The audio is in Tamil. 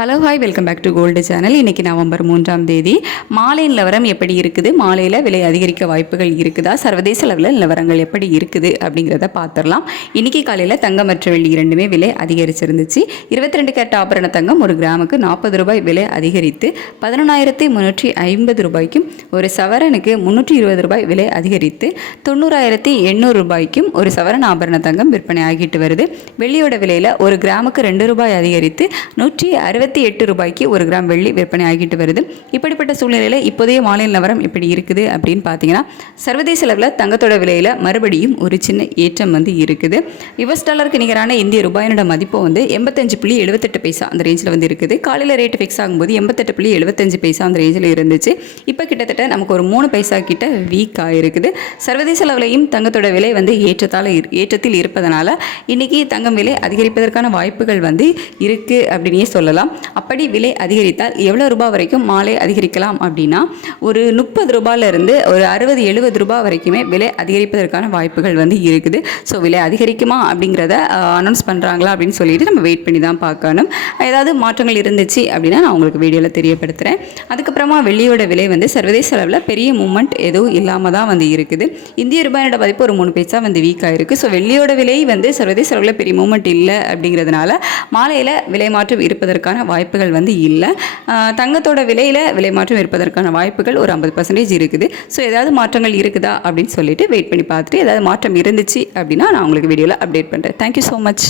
Hello hi welcome back to gold channel. இன்றைக்கி நவம்பர் 3ஆம் தேதி மாலை நிலவரம் எப்படி இருக்குது, மாலையில் விலை அதிகரிக்க வாய்ப்புகள் இருக்குதா, சர்வதேச அளவில் நிலவரங்கள் எப்படி இருக்குது அப்படிங்கிறத பார்த்துடலாம். இன்றைக்கி காலையில் தங்கம் மற்றும் வெள்ளி இரண்டுமே விலை அதிகரிச்சிருந்துச்சு. 22 கேரட் ஆபரண தங்கம் ஒரு கிராமுக்கு 40 ரூபாய் விலை அதிகரித்து 11,350 ரூபாய்க்கும், ஒரு சவரனுக்கு 320 ரூபாய் விலை அதிகரித்து 90,800 ரூபாய்க்கும் ஒரு சவரன் ஆபரண தங்கம் விற்பனை ஆகிட்டு வருது. வெள்ளியோட விலையில் ஒரு கிராமுக்கு 2 ரூபாய் அதிகரித்து 168 ரூபாய்க்கு ஒரு கிராம் வெள்ளி விற்பனை ஆகிட்டு வருது. இப்படிப்பட்ட சூழ்நிலையில் இப்போதைய மாலை நிலவரம் எப்படி இருக்குது அப்படின்னு பார்த்தீங்கன்னா, சர்வதேச அளவில் தங்கத்தோட விலையில் மறுபடியும் ஒரு சின்ன ஏற்றம் இருக்குது. US டாலருக்கு நிகரான இந்திய ரூபாயினோட மதிப்பு 85.78 பைசா அந்த ரேஞ்சில் இருக்குது. காலையில் ரேட்டு ஃபிக்ஸ் ஆகும்போது 88.75 பைசா அந்த ரேஞ்சில் இருந்துச்சு. இப்போ கிட்டத்தட்ட நமக்கு ஒரு 3 பைசா கிட்ட வீக் ஆகிருக்குது. சர்வதேச அளவிலையும் தங்கத்தோட விலை ஏற்றத்தில் இருப்பதனால இன்னைக்கு தங்கம் விலை அதிகரிப்பதற்கான வாய்ப்புகள் இருக்குது அப்படின்னே சொல்லலாம். அப்படி விலை அதிகரித்தால் எவ்வளோ ரூபாய் வரைக்கும் மாலை அதிகரிக்கலாம் அப்படின்னா, ஒரு 30 ரூபாயிலிருந்து ஒரு 60-70 ரூபாய் வரைக்குமே விலை அதிகரிப்பதற்கான வாய்ப்புகள் இருக்குது. ஸோ விலை அதிகரிக்குமா அப்படிங்கிறத அனௌன்ஸ் பண்ணுறாங்களா அப்படின்னு சொல்லிட்டு நம்ம வெயிட் பண்ணி தான் பார்க்கணும். ஏதாவது மாற்றங்கள் இருந்துச்சு அப்படின்னா நான் உங்களுக்கு வீடியோவில் தெரியப்படுத்துகிறேன். அதுக்கப்புறமா வெள்ளியோட விலை சர்வதேச அளவில் பெரிய மூவ்மெண்ட் எதுவும் இல்லாமல் தான் இருக்குது. இந்திய ரூபாயோட மதிப்பு ஒரு 3 பைசா வீக்காக இருக்குது. ஸோ வெள்ளியோட விலை சர்வதேச அளவில் பெரிய மூவ்மெண்ட் இல்லை அப்படிங்கிறதுனால மாலையில் விலை மாற்றம் இருப்பதற்கான வாய்ப்புகள் இல்லை. தங்கத்தோட விலையில் விலை மாற்றம் இருப்பதற்கான வாய்ப்புகள் ஒரு 50% இருக்குது. ஸோ ஏதாவது மாற்றங்கள் இருக்குதா அப்படின்னு சொல்லிட்டு வெயிட் பண்ணி பார்த்துட்டு ஏதாவது மாற்றம் இருந்துச்சு அப்படின்னா நான் உங்களுக்கு வீடியோவில் அப்டேட் பண்ணுறேன். Thank you so much.